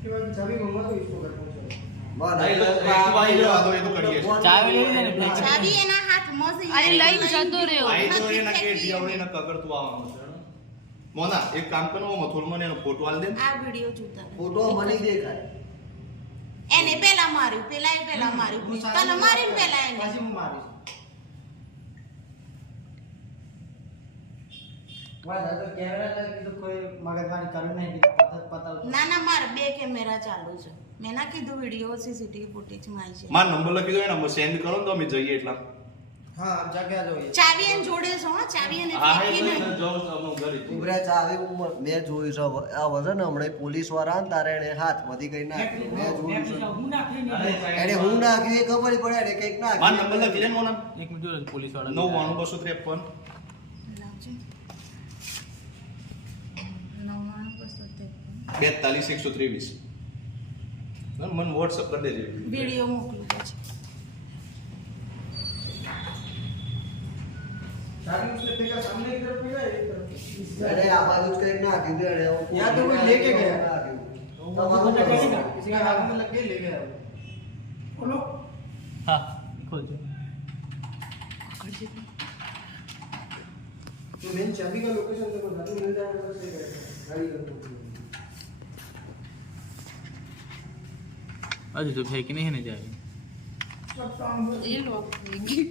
चाबी मंगवा दो इसको घर पहुंचा ચાવી લઈ લે ને ચાવી એના હાથમાં છે અરે લઈને જતો રહ્યો આઈ તો એના કે ડિયાવડે ના કગર તું આવવાનો છે મોના એક કામ કરો મથોડ મને એનો ફોટો આલ દે આ વિડિયો જોતા फोटो मनी देखाय એને પેલા માર્યું પેલા માર્યું તને મારીને પેલા એને पाछी હું મારીશ વાહ દાદા કેમેરા લાગી તો કોઈ મગજમારી ચાલુ નહીં કે પતા ના ના માર બે કેમેરા ચાલુ છે મેં ના કીધું વિડિયો સીસીટીવી ફૂટેજ માં છે માર નંબર લખી દો એ નંબર સેન્ડ કરો તો અમે જઈએ એટલા હા જગ્યા જોઈએ ચાવી એને જોડે છે હો ચાવી એને હા ફેંકી હા નહીં જાવ તો ઘરે ઉભરા ચાવી મેં જોયું છે આ વજન હમણાં પોલીસ વાળા ને તારે એને હાથમાંથી કઈ નાખ્યું મેં જોયું છે એને હું નાખ્યું એ ખબર પડે એને કઈક માર નાખ્યું નંબર લખી લે મોના એક મિનિટ પોલીસ વાળા 99253 લાવજો 42123 મને WhatsApp કરી દેજો વિડિયો મોકલું પછી चाबी उसने फेंका सामने की तरफ फेंका एक तरफ એને આ બાજુ જ કઈક નાખ્યું છે એને या तो कोई लेके गया નાખ્યું। તમારું किसी का हाथ में लग के ले गया बोलो હા ખોલજો तो मेन चाबी का लोकेशन देखो गाड़ी मिल जाएगा तो सही रहेगा गाड़ी का હજુ તો ફેંકી નહીં ને જાય એ લોક થઈ ગઈ